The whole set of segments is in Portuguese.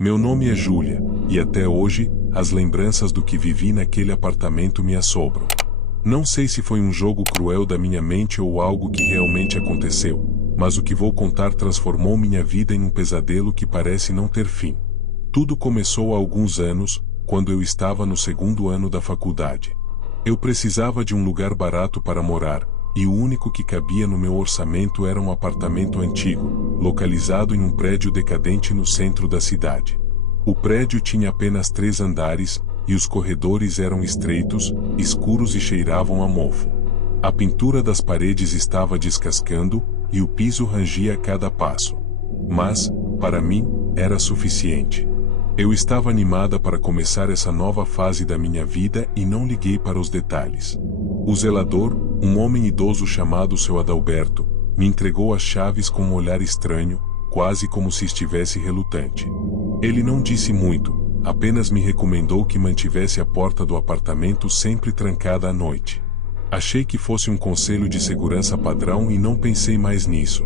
Meu nome é Júlia, e até hoje, as lembranças do que vivi naquele apartamento me assombram. Não sei se foi um jogo cruel da minha mente ou algo que realmente aconteceu, mas o que vou contar transformou minha vida em um pesadelo que parece não ter fim. Tudo começou há alguns anos, quando eu estava no segundo ano da faculdade. Eu precisava de um lugar barato para morar, e o único que cabia no meu orçamento era um apartamento antigo, localizado em um prédio decadente no centro da cidade. O prédio tinha apenas 3 andares, e os corredores eram estreitos, escuros e cheiravam a mofo. A pintura das paredes estava descascando, e o piso rangia a cada passo. Mas, para mim, era suficiente. Eu estava animada para começar essa nova fase da minha vida e não liguei para os detalhes. O zelador, um homem idoso chamado Seu Adalberto, me entregou as chaves com um olhar estranho, quase como se estivesse relutante. Ele não disse muito, apenas me recomendou que mantivesse a porta do apartamento sempre trancada à noite. Achei que fosse um conselho de segurança padrão e não pensei mais nisso.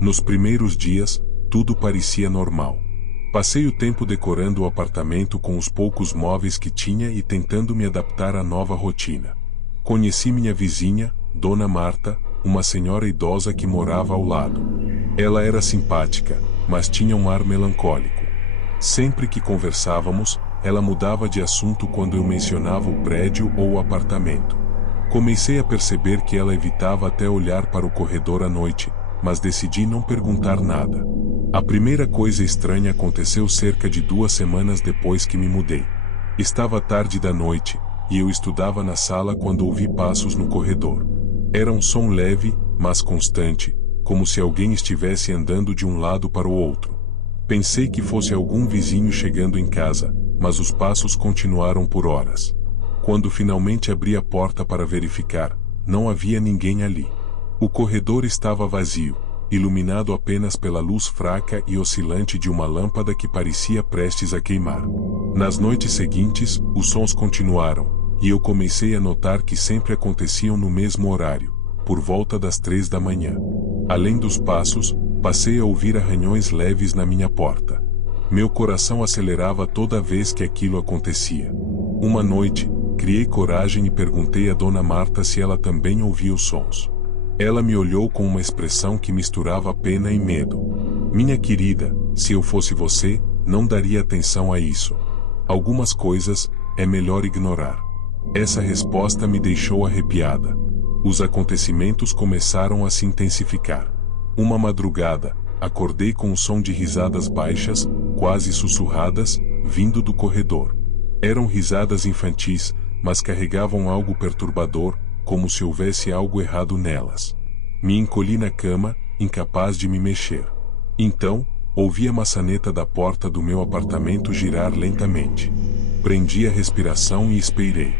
Nos primeiros dias, tudo parecia normal. Passei o tempo decorando o apartamento com os poucos móveis que tinha e tentando me adaptar à nova rotina. Conheci minha vizinha, Dona Marta, uma senhora idosa que morava ao lado. Ela era simpática, mas tinha um ar melancólico. Sempre que conversávamos, ela mudava de assunto quando eu mencionava o prédio ou o apartamento. Comecei a perceber que ela evitava até olhar para o corredor à noite, mas decidi não perguntar nada. A primeira coisa estranha aconteceu cerca de 2 semanas depois que me mudei. Estava tarde da noite, e eu estudava na sala quando ouvi passos no corredor. Era um som leve, mas constante, como se alguém estivesse andando de um lado para o outro. Pensei que fosse algum vizinho chegando em casa, mas os passos continuaram por horas. Quando finalmente abri a porta para verificar, não havia ninguém ali. O corredor estava vazio, iluminado apenas pela luz fraca e oscilante de uma lâmpada que parecia prestes a queimar. Nas noites seguintes, os sons continuaram, e eu comecei a notar que sempre aconteciam no mesmo horário, por volta das 3 da manhã. Além dos passos, passei a ouvir arranhões leves na minha porta. Meu coração acelerava toda vez que aquilo acontecia. Uma noite, criei coragem e perguntei a Dona Marta se ela também ouvia os sons. Ela me olhou com uma expressão que misturava pena e medo. Minha querida, se eu fosse você, não daria atenção a isso. Algumas coisas, é melhor ignorar. Essa resposta me deixou arrepiada. Os acontecimentos começaram a se intensificar. Uma madrugada, acordei com um som de risadas baixas, quase sussurradas, vindo do corredor. Eram risadas infantis, mas carregavam algo perturbador, como se houvesse algo errado nelas. Me encolhi na cama, incapaz de me mexer. Então, ouvi a maçaneta da porta do meu apartamento girar lentamente. Prendi a respiração e esperei.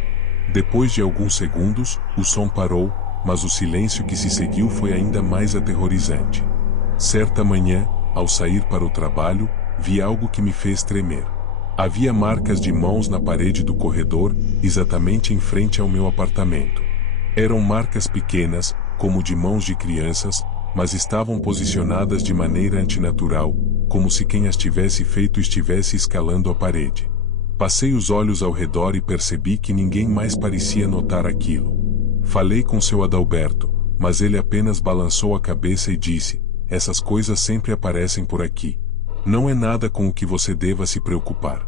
Depois de alguns segundos, o som parou, mas o silêncio que se seguiu foi ainda mais aterrorizante. Certa manhã, ao sair para o trabalho, vi algo que me fez tremer. Havia marcas de mãos na parede do corredor, exatamente em frente ao meu apartamento. Eram marcas pequenas, como de mãos de crianças, mas estavam posicionadas de maneira antinatural, como se quem as tivesse feito estivesse escalando a parede. Passei os olhos ao redor e percebi que ninguém mais parecia notar aquilo. Falei com Seu Adalberto, mas ele apenas balançou a cabeça e disse: "Essas coisas sempre aparecem por aqui. Não é nada com o que você deva se preocupar."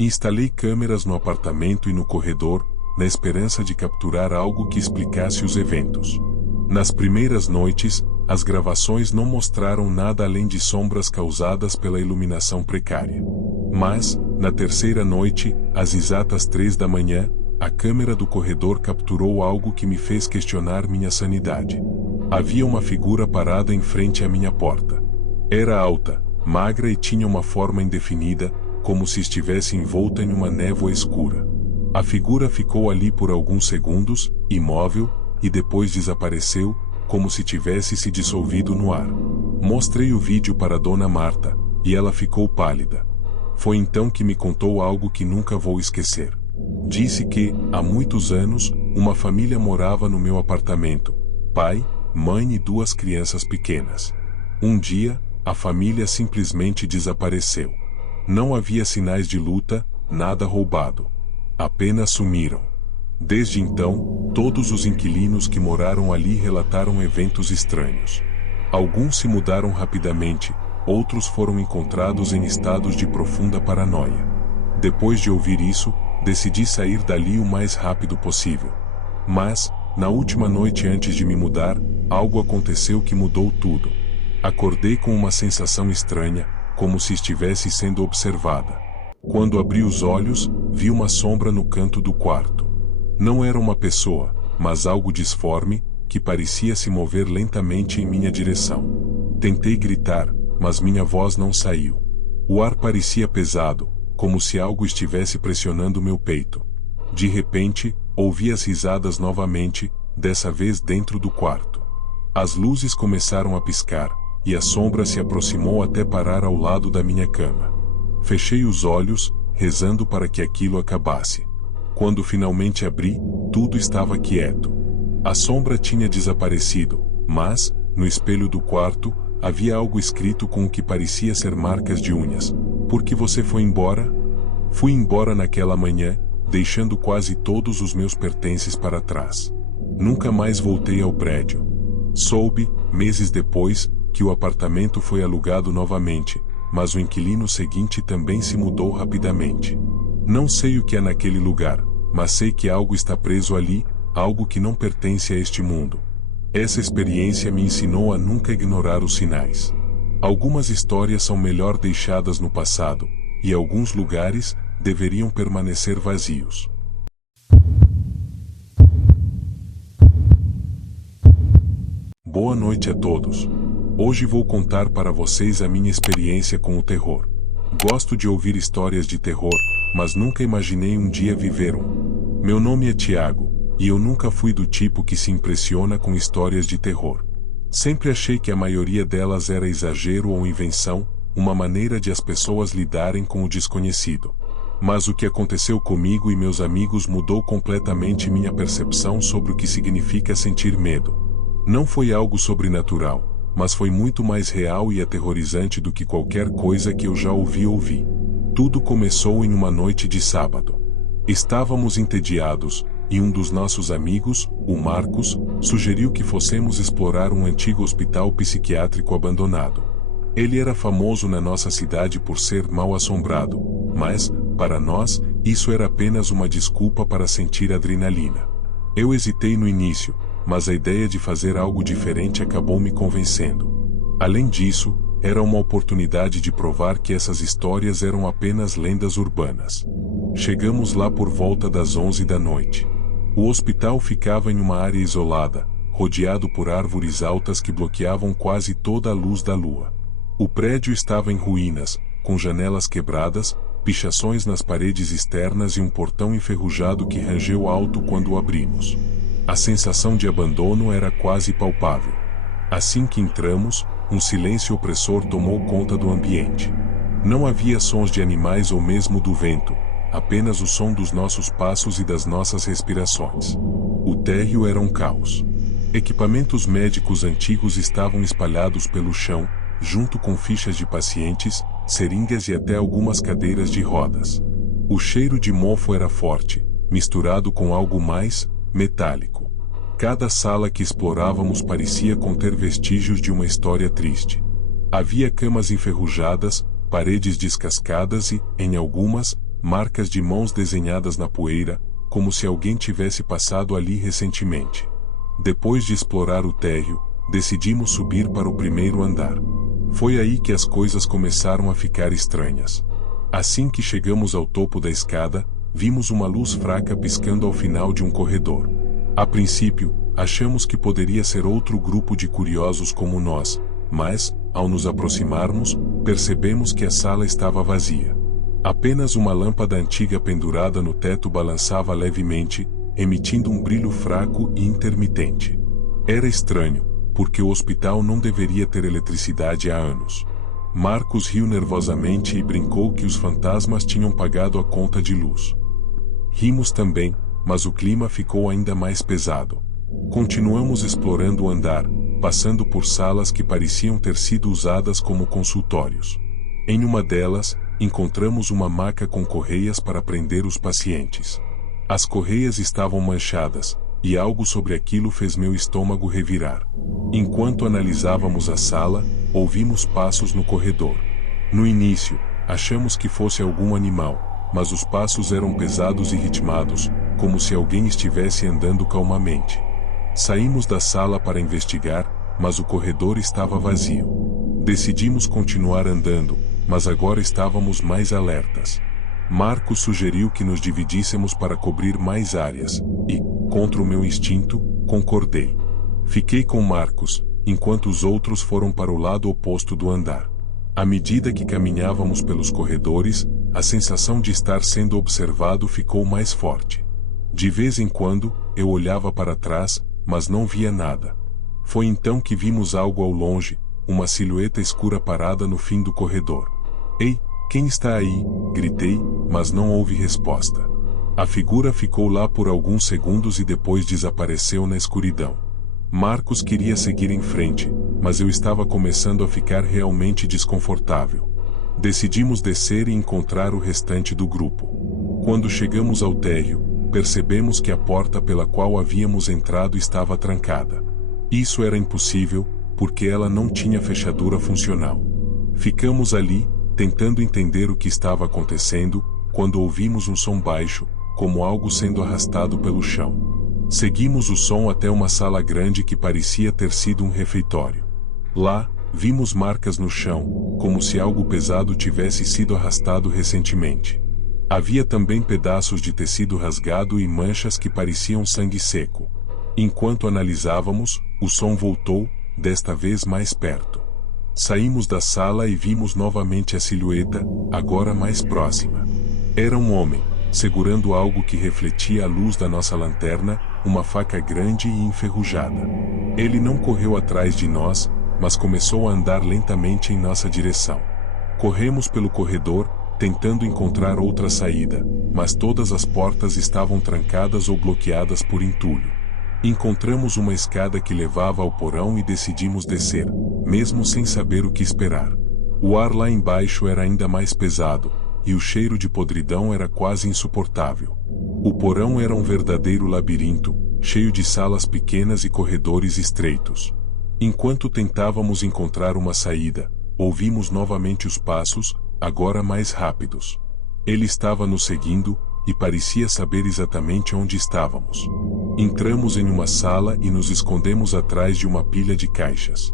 Instalei câmeras no apartamento e no corredor, na esperança de capturar algo que explicasse os eventos. Nas primeiras noites, as gravações não mostraram nada além de sombras causadas pela iluminação precária. Mas, na terceira noite, às exatas 3 da manhã, a câmera do corredor capturou algo que me fez questionar minha sanidade. Havia uma figura parada em frente à minha porta. Era alta, magra e tinha uma forma indefinida, como se estivesse envolta em uma névoa escura. A figura ficou ali por alguns segundos, imóvel, e depois desapareceu, como se tivesse se dissolvido no ar. Mostrei o vídeo para Dona Marta, e ela ficou pálida. Foi então que me contou algo que nunca vou esquecer. Disse que, há muitos anos, uma família morava no meu apartamento: pai, mãe e 2 crianças pequenas. Um dia, a família simplesmente desapareceu. Não havia sinais de luta, nada roubado. Apenas sumiram. Desde então, todos os inquilinos que moraram ali relataram eventos estranhos. Alguns se mudaram rapidamente, outros foram encontrados em estados de profunda paranoia. Depois de ouvir isso, decidi sair dali o mais rápido possível. Mas, na última noite antes de me mudar, algo aconteceu que mudou tudo. Acordei com uma sensação estranha, como se estivesse sendo observada. Quando abri os olhos, vi uma sombra no canto do quarto. Não era uma pessoa, mas algo disforme, que parecia se mover lentamente em minha direção. Tentei gritar, mas minha voz não saiu. O ar parecia pesado, como se algo estivesse pressionando meu peito. De repente, ouvi as risadas novamente, dessa vez dentro do quarto. As luzes começaram a piscar, e a sombra se aproximou até parar ao lado da minha cama. Fechei os olhos, rezando para que aquilo acabasse. Quando finalmente abri, tudo estava quieto. A sombra tinha desaparecido, mas, no espelho do quarto, havia algo escrito com o que parecia ser marcas de unhas. Por que você foi embora? Fui embora naquela manhã, deixando quase todos os meus pertences para trás. Nunca mais voltei ao prédio. Soube, meses depois, que o apartamento foi alugado novamente, mas o inquilino seguinte também se mudou rapidamente. Não sei o que é naquele lugar, mas sei que algo está preso ali, algo que não pertence a este mundo. Essa experiência me ensinou a nunca ignorar os sinais. Algumas histórias são melhor deixadas no passado, e alguns lugares deveriam permanecer vazios. Boa noite a todos. Hoje vou contar para vocês a minha experiência com o terror. Gosto de ouvir histórias de terror, mas nunca imaginei um dia viver um. Meu nome é Tiago, e eu nunca fui do tipo que se impressiona com histórias de terror. Sempre achei que a maioria delas era exagero ou invenção, uma maneira de as pessoas lidarem com o desconhecido. Mas o que aconteceu comigo e meus amigos mudou completamente minha percepção sobre o que significa sentir medo. Não foi algo sobrenatural, mas foi muito mais real e aterrorizante do que qualquer coisa que eu já ouvi. Tudo começou em uma noite de sábado. Estávamos entediados, e um dos nossos amigos, o Marcos, sugeriu que fossemos explorar um antigo hospital psiquiátrico abandonado. Ele era famoso na nossa cidade por ser mal assombrado, mas, para nós, isso era apenas uma desculpa para sentir adrenalina. Eu hesitei no início, mas a ideia de fazer algo diferente acabou me convencendo. Além disso, era uma oportunidade de provar que essas histórias eram apenas lendas urbanas. Chegamos lá por volta das 11 da noite. O hospital ficava em uma área isolada, rodeado por árvores altas que bloqueavam quase toda a luz da lua. O prédio estava em ruínas, com janelas quebradas, pichações nas paredes externas e um portão enferrujado que rangeu alto quando o abrimos. A sensação de abandono era quase palpável. Assim que entramos, um silêncio opressor tomou conta do ambiente. Não havia sons de animais ou mesmo do vento, apenas o som dos nossos passos e das nossas respirações. O térreo era um caos. Equipamentos médicos antigos estavam espalhados pelo chão, junto com fichas de pacientes, seringas e até algumas cadeiras de rodas. O cheiro de mofo era forte, misturado com algo mais metálico. Cada sala que explorávamos parecia conter vestígios de uma história triste. Havia camas enferrujadas, paredes descascadas e, em algumas, marcas de mãos desenhadas na poeira, como se alguém tivesse passado ali recentemente. Depois de explorar o térreo, decidimos subir para o primeiro andar. Foi aí que as coisas começaram a ficar estranhas. Assim que chegamos ao topo da escada, vimos uma luz fraca piscando ao final de um corredor. A princípio, achamos que poderia ser outro grupo de curiosos como nós, mas, ao nos aproximarmos, percebemos que a sala estava vazia. Apenas uma lâmpada antiga pendurada no teto balançava levemente, emitindo um brilho fraco e intermitente. Era estranho, porque o hospital não deveria ter eletricidade há anos. Marcos riu nervosamente e brincou que os fantasmas tinham pagado a conta de luz. Rimos também, mas o clima ficou ainda mais pesado. Continuamos explorando o andar, passando por salas que pareciam ter sido usadas como consultórios. Em uma delas, encontramos uma maca com correias para prender os pacientes. As correias estavam manchadas, e algo sobre aquilo fez meu estômago revirar. Enquanto analisávamos a sala, ouvimos passos no corredor. No início, achamos que fosse algum animal, mas os passos eram pesados e ritmados, como se alguém estivesse andando calmamente. Saímos da sala para investigar, mas o corredor estava vazio. Decidimos continuar andando, mas agora estávamos mais alertas. Marcos sugeriu que nos dividíssemos para cobrir mais áreas, e, contra o meu instinto, concordei. Fiquei com Marcos, enquanto os outros foram para o lado oposto do andar. À medida que caminhávamos pelos corredores, a sensação de estar sendo observado ficou mais forte. De vez em quando, eu olhava para trás, mas não via nada. Foi então que vimos algo ao longe, uma silhueta escura parada no fim do corredor. "Ei, quem está aí?" gritei, mas não houve resposta. A figura ficou lá por alguns segundos e depois desapareceu na escuridão. Marcos queria seguir em frente, mas eu estava começando a ficar realmente desconfortável. Decidimos descer e encontrar o restante do grupo. Quando chegamos ao térreo, percebemos que a porta pela qual havíamos entrado estava trancada. Isso era impossível, porque ela não tinha fechadura funcional. Ficamos ali, tentando entender o que estava acontecendo, quando ouvimos um som baixo, como algo sendo arrastado pelo chão. Seguimos o som até uma sala grande que parecia ter sido um refeitório. Lá, vimos marcas no chão, como se algo pesado tivesse sido arrastado recentemente. Havia também pedaços de tecido rasgado e manchas que pareciam sangue seco. Enquanto analisávamos, o som voltou, desta vez mais perto. Saímos da sala e vimos novamente a silhueta, agora mais próxima. Era um homem, segurando algo que refletia a luz da nossa lanterna, uma faca grande e enferrujada. Ele não correu atrás de nós, mas começou a andar lentamente em nossa direção. Corremos pelo corredor, tentando encontrar outra saída, mas todas as portas estavam trancadas ou bloqueadas por entulho. Encontramos uma escada que levava ao porão e decidimos descer, mesmo sem saber o que esperar. O ar lá embaixo era ainda mais pesado, e o cheiro de podridão era quase insuportável. O porão era um verdadeiro labirinto, cheio de salas pequenas e corredores estreitos. Enquanto tentávamos encontrar uma saída, ouvimos novamente os passos, agora mais rápidos. Ele estava nos seguindo, e parecia saber exatamente onde estávamos. Entramos em uma sala e nos escondemos atrás de uma pilha de caixas.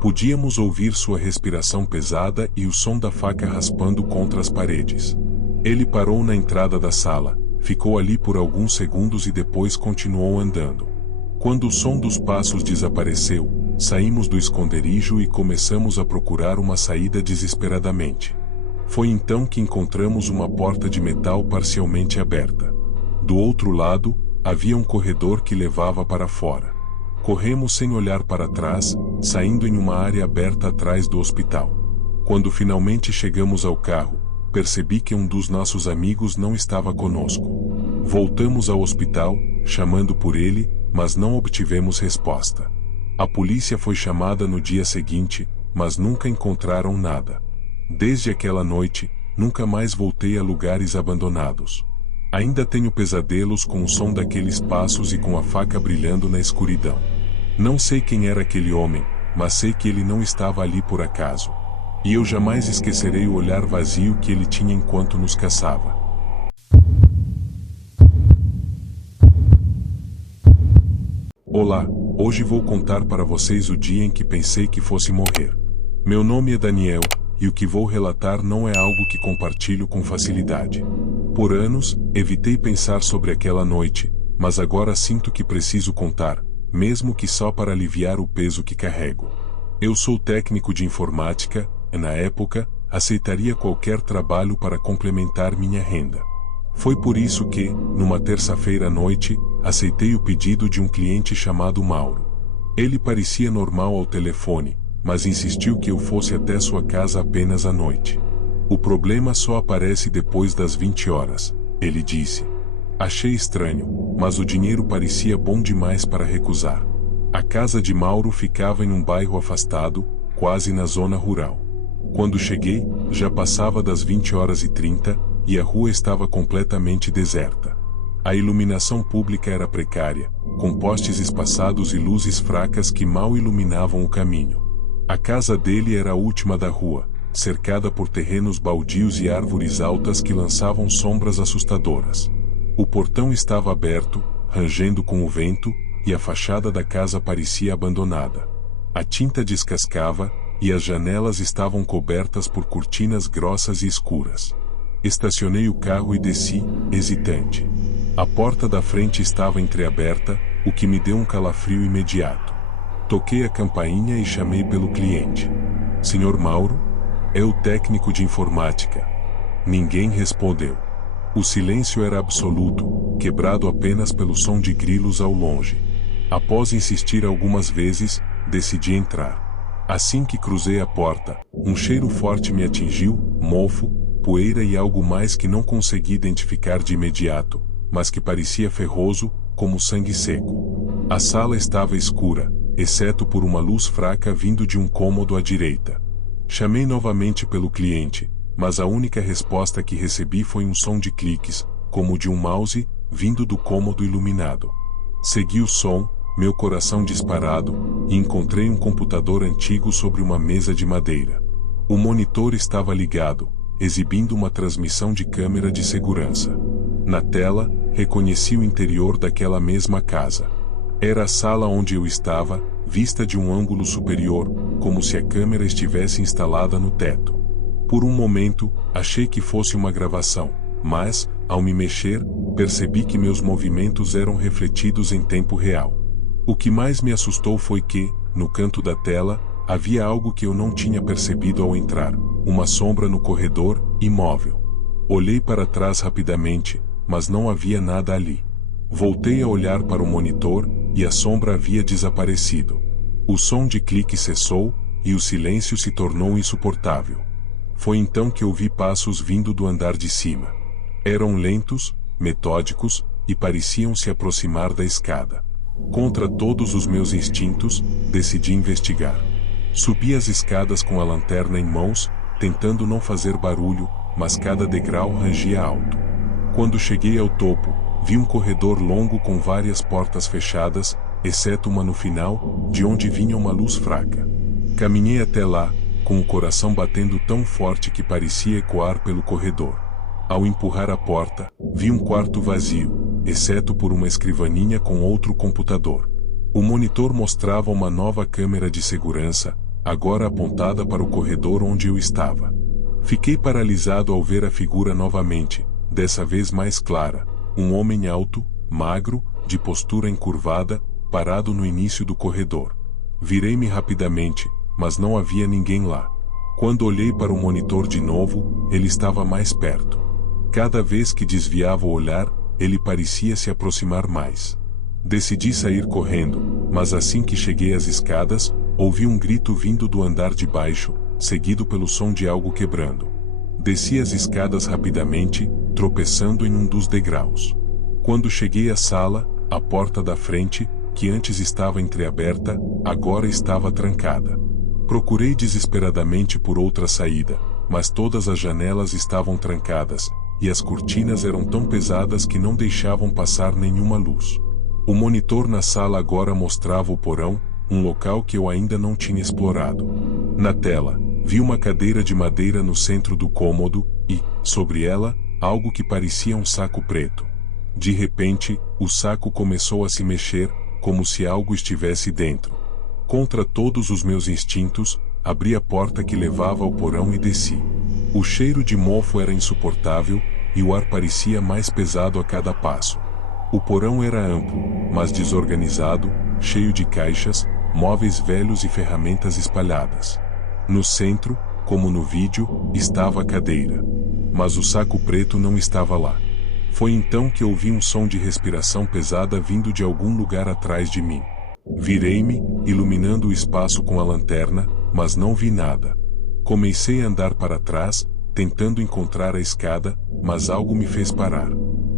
Podíamos ouvir sua respiração pesada e o som da faca raspando contra as paredes. Ele parou na entrada da sala, ficou ali por alguns segundos e depois continuou andando. Quando o som dos passos desapareceu, saímos do esconderijo e começamos a procurar uma saída desesperadamente. Foi então que encontramos uma porta de metal parcialmente aberta. Do outro lado, havia um corredor que levava para fora. Corremos sem olhar para trás, saindo em uma área aberta atrás do hospital. Quando finalmente chegamos ao carro, percebi que um dos nossos amigos não estava conosco. Voltamos ao hospital, chamando por ele, mas não obtivemos resposta. A polícia foi chamada no dia seguinte, mas nunca encontraram nada. Desde aquela noite, nunca mais voltei a lugares abandonados. Ainda tenho pesadelos com o som daqueles passos e com a faca brilhando na escuridão. Não sei quem era aquele homem, mas sei que ele não estava ali por acaso. E eu jamais esquecerei o olhar vazio que ele tinha enquanto nos caçava. Olá, hoje vou contar para vocês o dia em que pensei que fosse morrer. Meu nome é Daniel, e o que vou relatar não é algo que compartilho com facilidade. Por anos, evitei pensar sobre aquela noite, mas agora sinto que preciso contar, mesmo que só para aliviar o peso que carrego. Eu sou técnico de informática, e na época, aceitaria qualquer trabalho para complementar minha renda. Foi por isso que, numa terça-feira à noite, aceitei o pedido de um cliente chamado Mauro. Ele parecia normal ao telefone, mas insistiu que eu fosse até sua casa apenas à noite. O problema só aparece depois das 20 horas, ele disse. Achei estranho, mas o dinheiro parecia bom demais para recusar. A casa de Mauro ficava em um bairro afastado, quase na zona rural. Quando cheguei, já passava das 20h30, e a rua estava completamente deserta. A iluminação pública era precária, com postes espaçados e luzes fracas que mal iluminavam o caminho. A casa dele era a última da rua, cercada por terrenos baldios e árvores altas que lançavam sombras assustadoras. O portão estava aberto, rangendo com o vento, e a fachada da casa parecia abandonada. A tinta descascava, e as janelas estavam cobertas por cortinas grossas e escuras. Estacionei o carro e desci, hesitante. A porta da frente estava entreaberta, o que me deu um calafrio imediato. Toquei a campainha e chamei pelo cliente. Sr. Mauro? É o técnico de informática. Ninguém respondeu. O silêncio era absoluto, quebrado apenas pelo som de grilos ao longe. Após insistir algumas vezes, decidi entrar. Assim que cruzei a porta, um cheiro forte me atingiu, mofo, poeira e algo mais que não consegui identificar de imediato, mas que parecia ferroso, como sangue seco. A sala estava escura, exceto por uma luz fraca vindo de um cômodo à direita. Chamei novamente pelo cliente, mas a única resposta que recebi foi um som de cliques, como de um mouse, vindo do cômodo iluminado. Segui o som, meu coração disparado, e encontrei um computador antigo sobre uma mesa de madeira. O monitor estava ligado, exibindo uma transmissão de câmera de segurança. Na tela, reconheci o interior daquela mesma casa. Era a sala onde eu estava, vista de um ângulo superior, como se a câmera estivesse instalada no teto. Por um momento, achei que fosse uma gravação, mas, ao me mexer, percebi que meus movimentos eram refletidos em tempo real. O que mais me assustou foi que, no canto da tela, havia algo que eu não tinha percebido ao entrar, uma sombra no corredor, imóvel. Olhei para trás rapidamente, mas não havia nada ali. Voltei a olhar para o monitor, e a sombra havia desaparecido. O som de clique cessou, e o silêncio se tornou insuportável. Foi então que ouvi passos vindo do andar de cima. Eram lentos, metódicos, e pareciam se aproximar da escada. Contra todos os meus instintos, decidi investigar. Subi as escadas com a lanterna em mãos, tentando não fazer barulho, mas cada degrau rangia alto. Quando cheguei ao topo, vi um corredor longo com várias portas fechadas, exceto uma no final, de onde vinha uma luz fraca. Caminhei até lá, com o coração batendo tão forte que parecia ecoar pelo corredor. Ao empurrar a porta, vi um quarto vazio, exceto por uma escrivaninha com outro computador. O monitor mostrava uma nova câmera de segurança, agora apontada para o corredor onde eu estava. Fiquei paralisado ao ver a figura novamente, dessa vez mais clara, um homem alto, magro, de postura encurvada, parado no início do corredor. Virei-me rapidamente, mas não havia ninguém lá. Quando olhei para o monitor de novo, ele estava mais perto. Cada vez que desviava o olhar, ele parecia se aproximar mais. Decidi sair correndo, mas assim que cheguei às escadas, ouvi um grito vindo do andar de baixo, seguido pelo som de algo quebrando. Desci as escadas rapidamente, tropeçando em um dos degraus. Quando cheguei à sala, a porta da frente, que antes estava entreaberta, agora estava trancada. Procurei desesperadamente por outra saída, mas todas as janelas estavam trancadas, e as cortinas eram tão pesadas que não deixavam passar nenhuma luz. O monitor na sala agora mostrava o porão, um local que eu ainda não tinha explorado. Na tela, vi uma cadeira de madeira no centro do cômodo, e, sobre ela, algo que parecia um saco preto. De repente, o saco começou a se mexer, como se algo estivesse dentro. Contra todos os meus instintos, abri a porta que levava ao porão e desci. O cheiro de mofo era insuportável, e o ar parecia mais pesado a cada passo. O porão era amplo, mas desorganizado, cheio de caixas, móveis velhos e ferramentas espalhadas. No centro, como no vídeo, estava a cadeira. Mas o saco preto não estava lá. Foi então que ouvi um som de respiração pesada vindo de algum lugar atrás de mim. Virei-me, iluminando o espaço com a lanterna, mas não vi nada. Comecei a andar para trás, tentando encontrar a escada, mas algo me fez parar.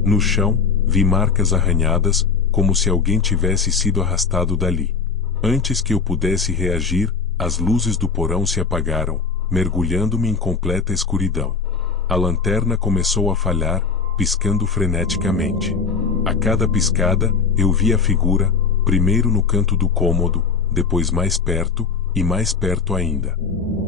No chão, vi marcas arranhadas, como se alguém tivesse sido arrastado dali. Antes que eu pudesse reagir, as luzes do porão se apagaram, mergulhando-me em completa escuridão. A lanterna começou a falhar, piscando freneticamente. A cada piscada, eu via a figura, primeiro no canto do cômodo, depois mais perto, e mais perto ainda.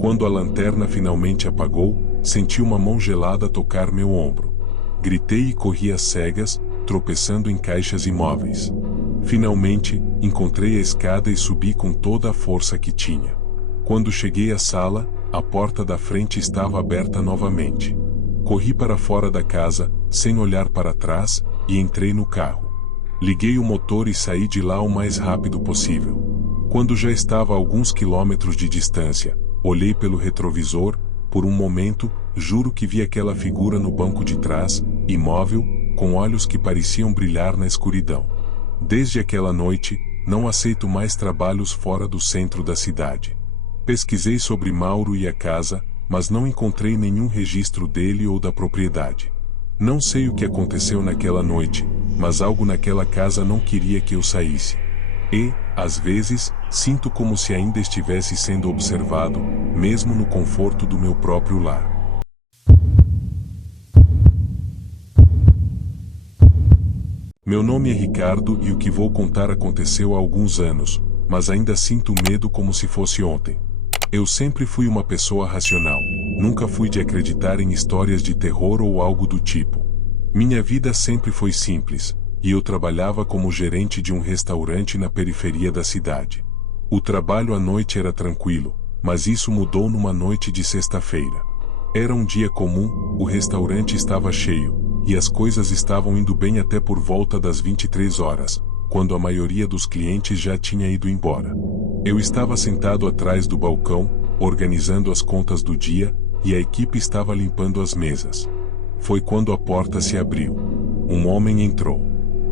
Quando a lanterna finalmente apagou, senti uma mão gelada tocar meu ombro. Gritei e corri às cegas, tropeçando em caixas imóveis. Finalmente, encontrei a escada e subi com toda a força que tinha. Quando cheguei à sala, a porta da frente estava aberta novamente. Corri para fora da casa, sem olhar para trás, e entrei no carro. Liguei o motor e saí de lá o mais rápido possível. Quando já estava a alguns quilômetros de distância, olhei pelo retrovisor. Por um momento, juro que vi aquela figura no banco de trás, imóvel, com olhos que pareciam brilhar na escuridão. Desde aquela noite, não aceito mais trabalhos fora do centro da cidade. Pesquisei sobre Mauro e a casa, mas não encontrei nenhum registro dele ou da propriedade. Não sei o que aconteceu naquela noite, mas algo naquela casa não queria que eu saísse. E, às vezes, sinto como se ainda estivesse sendo observado, mesmo no conforto do meu próprio lar. Meu nome é Ricardo e o que vou contar aconteceu há alguns anos, mas ainda sinto medo como se fosse ontem. Eu sempre fui uma pessoa racional, nunca fui de acreditar em histórias de terror ou algo do tipo. Minha vida sempre foi simples, e eu trabalhava como gerente de um restaurante na periferia da cidade. O trabalho à noite era tranquilo, mas isso mudou numa noite de sexta-feira. Era um dia comum, o restaurante estava cheio, e as coisas estavam indo bem até por volta das 23 horas, quando a maioria dos clientes já tinha ido embora. Eu estava sentado atrás do balcão, organizando as contas do dia, e a equipe estava limpando as mesas. Foi quando a porta se abriu. Um homem entrou.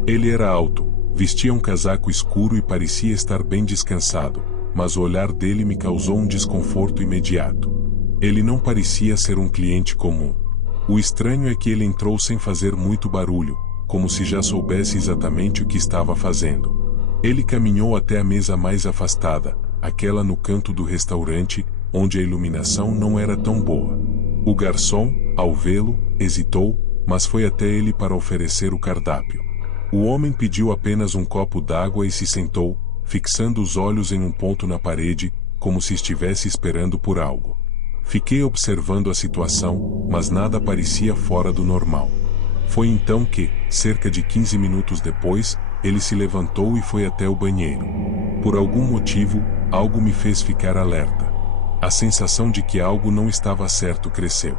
Ele era alto, vestia um casaco escuro e parecia estar bem descansado, mas o olhar dele me causou um desconforto imediato. Ele não parecia ser um cliente comum. O estranho é que ele entrou sem fazer muito barulho, como se já soubesse exatamente o que estava fazendo. Ele caminhou até a mesa mais afastada, aquela no canto do restaurante, onde a iluminação não era tão boa. O garçom, ao vê-lo, hesitou, mas foi até ele para oferecer o cardápio. O homem pediu apenas um copo d'água e se sentou, fixando os olhos em um ponto na parede, como se estivesse esperando por algo. Fiquei observando a situação, mas nada parecia fora do normal. Foi então que, cerca de 15 minutos depois, ele se levantou e foi até o banheiro. Por algum motivo, algo me fez ficar alerta. A sensação de que algo não estava certo cresceu.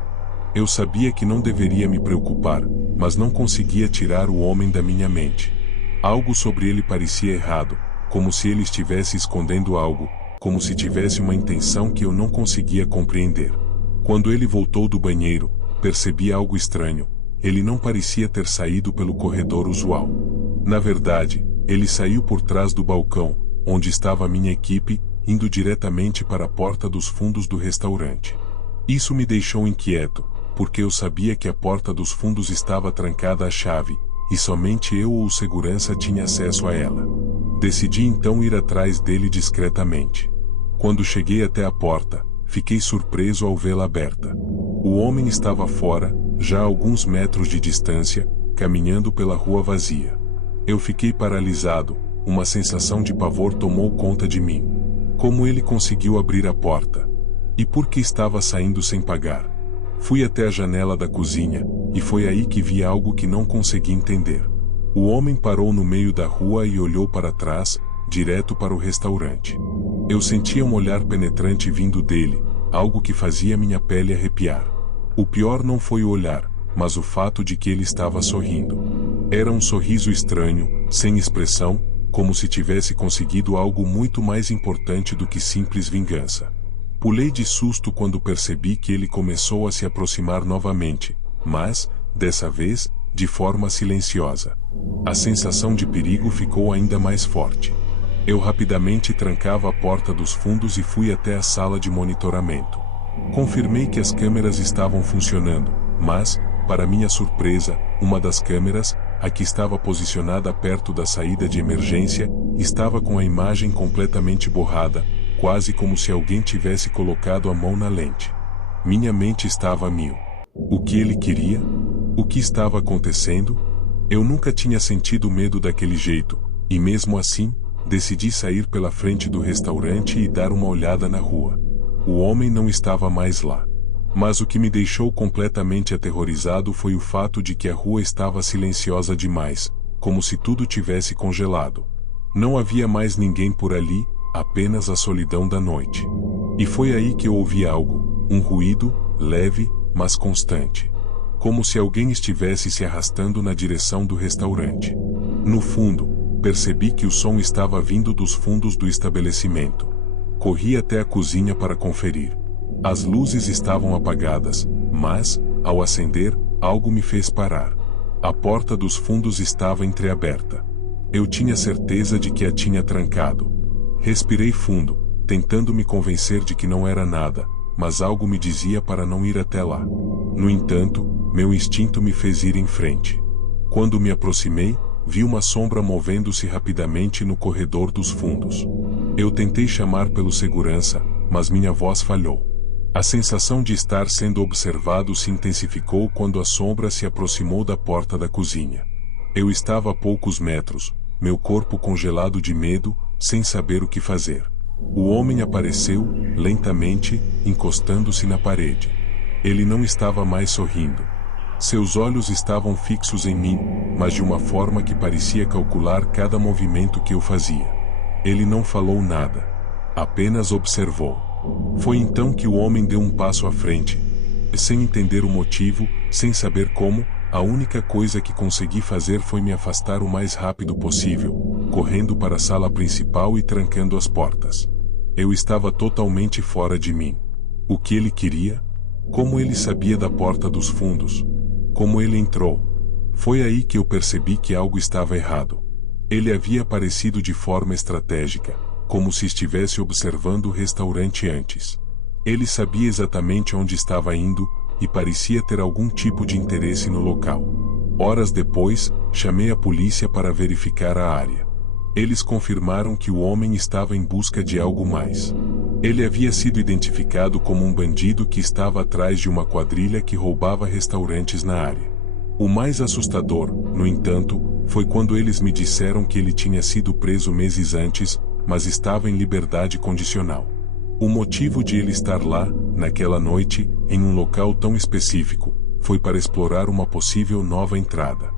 Eu sabia que não deveria me preocupar, mas não conseguia tirar o homem da minha mente. Algo sobre ele parecia errado, como se ele estivesse escondendo algo, como se tivesse uma intenção que eu não conseguia compreender. Quando ele voltou do banheiro, percebi algo estranho. Ele não parecia ter saído pelo corredor usual. Na verdade, ele saiu por trás do balcão, onde estava a minha equipe, indo diretamente para a porta dos fundos do restaurante. Isso me deixou inquieto, porque eu sabia que a porta dos fundos estava trancada à chave, e somente eu ou o segurança tinha acesso a ela. Decidi então ir atrás dele discretamente. Quando cheguei até a porta, fiquei surpreso ao vê-la aberta. O homem estava fora, já a alguns metros de distância, caminhando pela rua vazia. Eu fiquei paralisado, uma sensação de pavor tomou conta de mim. Como ele conseguiu abrir a porta? E por que estava saindo sem pagar? Fui até a janela da cozinha, e foi aí que vi algo que não consegui entender. O homem parou no meio da rua e olhou para trás, direto para o restaurante. Eu sentia um olhar penetrante vindo dele, algo que fazia minha pele arrepiar. O pior não foi o olhar, mas o fato de que ele estava sorrindo. Era um sorriso estranho, sem expressão, como se tivesse conseguido algo muito mais importante do que simples vingança. Pulei de susto quando percebi que ele começou a se aproximar novamente, mas, dessa vez, de forma silenciosa. A sensação de perigo ficou ainda mais forte. Eu rapidamente trancava a porta dos fundos e fui até a sala de monitoramento. Confirmei que as câmeras estavam funcionando, mas, para minha surpresa, uma das câmeras, a que estava posicionada perto da saída de emergência, estava com a imagem completamente borrada, quase como se alguém tivesse colocado a mão na lente. Minha mente estava a mil. O que ele queria? O que estava acontecendo? Eu nunca tinha sentido medo daquele jeito, e mesmo assim, decidi sair pela frente do restaurante e dar uma olhada na rua. O homem não estava mais lá. Mas o que me deixou completamente aterrorizado foi o fato de que a rua estava silenciosa demais, como se tudo tivesse congelado. Não havia mais ninguém por ali, apenas a solidão da noite. E foi aí que eu ouvi algo, um ruído, leve, mas constante. Como se alguém estivesse se arrastando na direção do restaurante. No fundo, percebi que o som estava vindo dos fundos do estabelecimento. Corri até a cozinha para conferir. As luzes estavam apagadas, mas, ao acender, algo me fez parar. A porta dos fundos estava entreaberta. Eu tinha certeza de que a tinha trancado. Respirei fundo, tentando me convencer de que não era nada, mas algo me dizia para não ir até lá. No entanto, meu instinto me fez ir em frente. Quando me aproximei, vi uma sombra movendo-se rapidamente no corredor dos fundos. Eu tentei chamar pelo segurança, mas minha voz falhou. A sensação de estar sendo observado se intensificou quando a sombra se aproximou da porta da cozinha. Eu estava a poucos metros, meu corpo congelado de medo, sem saber o que fazer. O homem apareceu, lentamente, encostando-se na parede. Ele não estava mais sorrindo. Seus olhos estavam fixos em mim, mas de uma forma que parecia calcular cada movimento que eu fazia. Ele não falou nada. Apenas observou. Foi então que o homem deu um passo à frente. Sem entender o motivo, sem saber como, a única coisa que consegui fazer foi me afastar o mais rápido possível, correndo para a sala principal e trancando as portas. Eu estava totalmente fora de mim. O que ele queria? Como ele sabia da porta dos fundos? Como ele entrou? Foi aí que eu percebi que algo estava errado. Ele havia aparecido de forma estratégica, como se estivesse observando o restaurante antes. Ele sabia exatamente onde estava indo, e parecia ter algum tipo de interesse no local. Horas depois, chamei a polícia para verificar a área. Eles confirmaram que o homem estava em busca de algo mais. Ele havia sido identificado como um bandido que estava atrás de uma quadrilha que roubava restaurantes na área. O mais assustador, no entanto, foi quando eles me disseram que ele tinha sido preso meses antes, mas estava em liberdade condicional. O motivo de ele estar lá, naquela noite, em um local tão específico, foi para explorar uma possível nova entrada.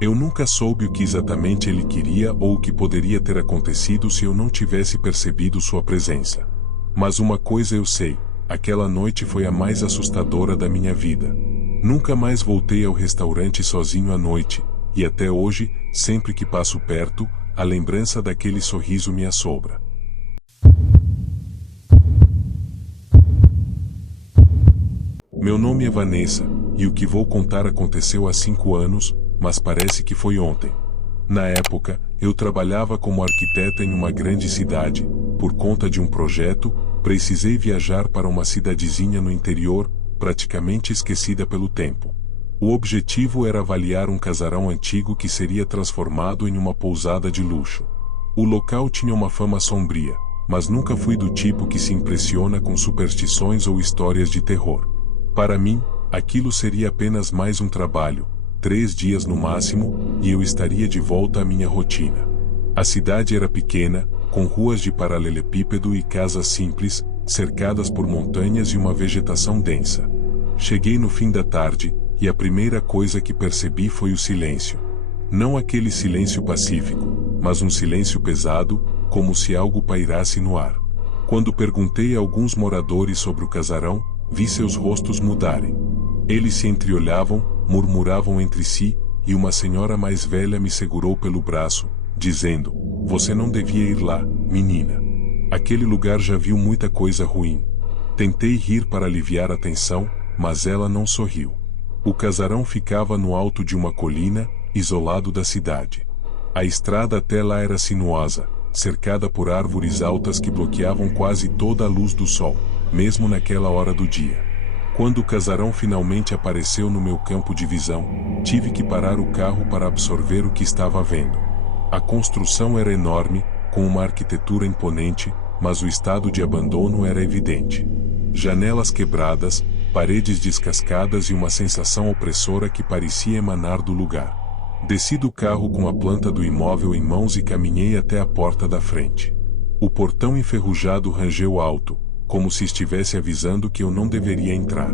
Eu nunca soube o que exatamente ele queria ou o que poderia ter acontecido se eu não tivesse percebido sua presença. Mas uma coisa eu sei, aquela noite foi a mais assustadora da minha vida. Nunca mais voltei ao restaurante sozinho à noite, e até hoje, sempre que passo perto, a lembrança daquele sorriso me assombra. Meu nome é Vanessa, e o que vou contar aconteceu há 5 anos, mas parece que foi ontem. Na época, eu trabalhava como arquiteta em uma grande cidade. Por conta de um projeto, precisei viajar para uma cidadezinha no interior, praticamente esquecida pelo tempo. O objetivo era avaliar um casarão antigo que seria transformado em uma pousada de luxo. O local tinha uma fama sombria, mas nunca fui do tipo que se impressiona com superstições ou histórias de terror. Para mim, aquilo seria apenas mais um trabalho, 3 dias no máximo, e eu estaria de volta à minha rotina. A cidade era pequena, com ruas de paralelepípedo e casas simples, cercadas por montanhas e uma vegetação densa. Cheguei no fim da tarde, e a primeira coisa que percebi foi o silêncio. Não aquele silêncio pacífico, mas um silêncio pesado, como se algo pairasse no ar. Quando perguntei a alguns moradores sobre o casarão, vi seus rostos mudarem. Eles se entreolhavam, murmuravam entre si, e uma senhora mais velha me segurou pelo braço, dizendo: "Você não devia ir lá, menina. Aquele lugar já viu muita coisa ruim." Tentei rir para aliviar a tensão, mas ela não sorriu. O casarão ficava no alto de uma colina, isolado da cidade. A estrada até lá era sinuosa, cercada por árvores altas que bloqueavam quase toda a luz do sol, mesmo naquela hora do dia. Quando o casarão finalmente apareceu no meu campo de visão, tive que parar o carro para absorver o que estava vendo. A construção era enorme, com uma arquitetura imponente, mas o estado de abandono era evidente. Janelas quebradas, paredes descascadas e uma sensação opressora que parecia emanar do lugar. Desci do carro com a planta do imóvel em mãos e caminhei até a porta da frente. O portão enferrujado rangeu alto, como se estivesse avisando que eu não deveria entrar.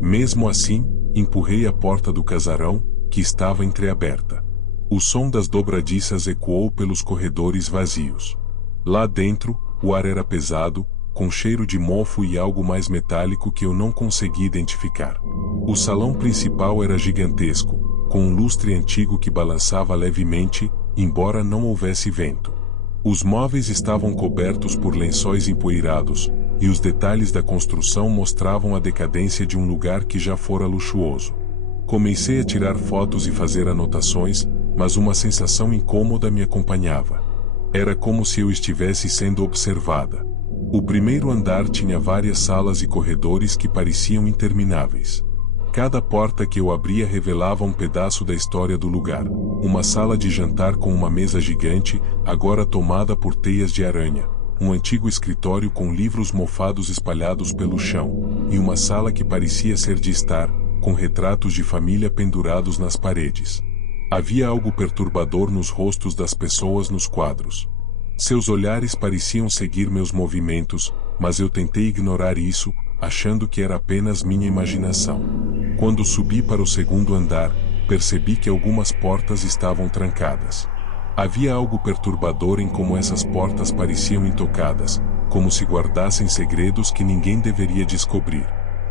Mesmo assim, empurrei a porta do casarão, que estava entreaberta. O som das dobradiças ecoou pelos corredores vazios. Lá dentro, o ar era pesado, com cheiro de mofo e algo mais metálico que eu não consegui identificar. O salão principal era gigantesco, com um lustre antigo que balançava levemente, embora não houvesse vento. Os móveis estavam cobertos por lençóis empoeirados, e os detalhes da construção mostravam a decadência de um lugar que já fora luxuoso. Comecei a tirar fotos e fazer anotações, mas uma sensação incômoda me acompanhava. Era como se eu estivesse sendo observada. O primeiro andar tinha várias salas e corredores que pareciam intermináveis. Cada porta que eu abria revelava um pedaço da história do lugar. Uma sala de jantar com uma mesa gigante, agora tomada por teias de aranha. Um antigo escritório com livros mofados espalhados pelo chão. E uma sala que parecia ser de estar, com retratos de família pendurados nas paredes. Havia algo perturbador nos rostos das pessoas nos quadros. Seus olhares pareciam seguir meus movimentos, mas eu tentei ignorar isso, achando que era apenas minha imaginação. Quando subi para o segundo andar, percebi que algumas portas estavam trancadas. Havia algo perturbador em como essas portas pareciam intocadas, como se guardassem segredos que ninguém deveria descobrir.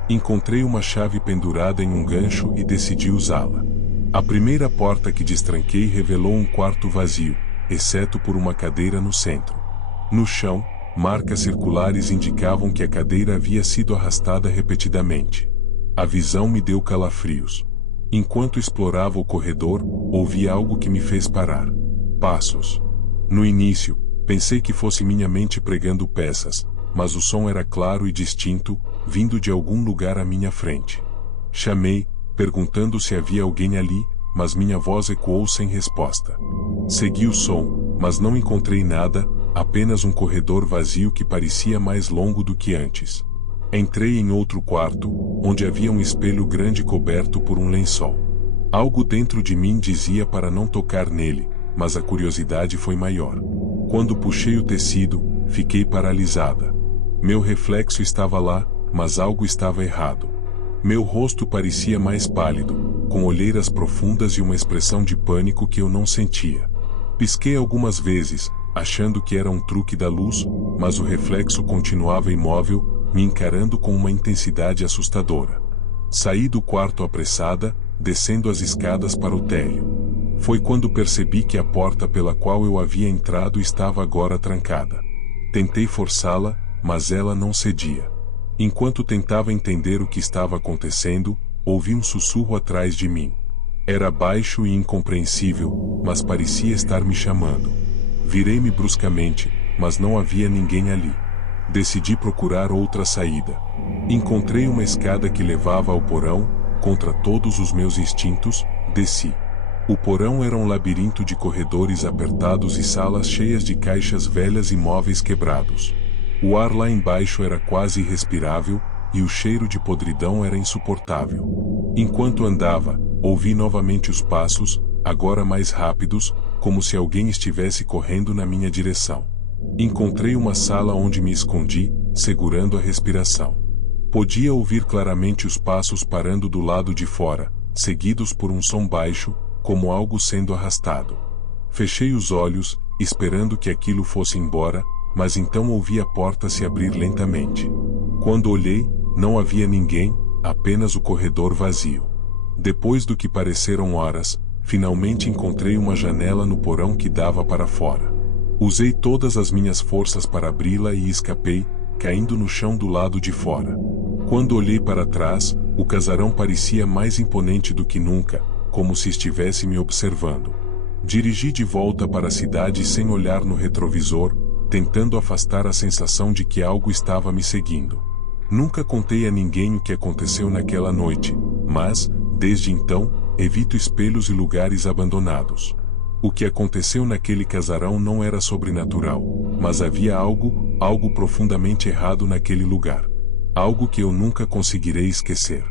Encontrei uma chave pendurada em um gancho e decidi usá-la. A primeira porta que destranquei revelou um quarto vazio, exceto por uma cadeira no centro. No chão, marcas circulares indicavam que a cadeira havia sido arrastada repetidamente. A visão me deu calafrios. Enquanto explorava o corredor, ouvi algo que me fez parar. Passos. No início, pensei que fosse minha mente pregando peças, mas o som era claro e distinto, vindo de algum lugar à minha frente. Chamei, perguntando se havia alguém ali, mas minha voz ecoou sem resposta. Segui o som, mas não encontrei nada, apenas um corredor vazio que parecia mais longo do que antes. Entrei em outro quarto, onde havia um espelho grande coberto por um lençol. Algo dentro de mim dizia para não tocar nele, mas a curiosidade foi maior. Quando puxei o tecido, fiquei paralisada. Meu reflexo estava lá, mas algo estava errado. Meu rosto parecia mais pálido, com olheiras profundas e uma expressão de pânico que eu não sentia. Pisquei algumas vezes, achando que era um truque da luz, mas o reflexo continuava imóvel, me encarando com uma intensidade assustadora. Saí do quarto apressada, descendo as escadas para o térreo. Foi quando percebi que a porta pela qual eu havia entrado estava agora trancada. Tentei forçá-la, mas ela não cedia. Enquanto tentava entender o que estava acontecendo, ouvi um sussurro atrás de mim. Era baixo e incompreensível, mas parecia estar me chamando. Virei-me bruscamente, mas não havia ninguém ali. Decidi procurar outra saída. Encontrei uma escada que levava ao porão, contra todos os meus instintos, desci. O porão era um labirinto de corredores apertados e salas cheias de caixas velhas e móveis quebrados. O ar lá embaixo era quase irrespirável, e o cheiro de podridão era insuportável. Enquanto andava, ouvi novamente os passos, agora mais rápidos, como se alguém estivesse correndo na minha direção. Encontrei uma sala onde me escondi, segurando a respiração. Podia ouvir claramente os passos parando do lado de fora, seguidos por um som baixo, como algo sendo arrastado. Fechei os olhos, esperando que aquilo fosse embora, mas então ouvi a porta se abrir lentamente. Quando olhei, não havia ninguém, apenas o corredor vazio. Depois do que pareceram horas, finalmente encontrei uma janela no porão que dava para fora. Usei todas as minhas forças para abri-la e escapei, caindo no chão do lado de fora. Quando olhei para trás, o casarão parecia mais imponente do que nunca, como se estivesse me observando. Dirigi de volta para a cidade sem olhar no retrovisor, tentando afastar a sensação de que algo estava me seguindo. Nunca contei a ninguém o que aconteceu naquela noite, mas, desde então, evito espelhos e lugares abandonados. O que aconteceu naquele casarão não era sobrenatural, mas havia algo profundamente errado naquele lugar. Algo que eu nunca conseguirei esquecer.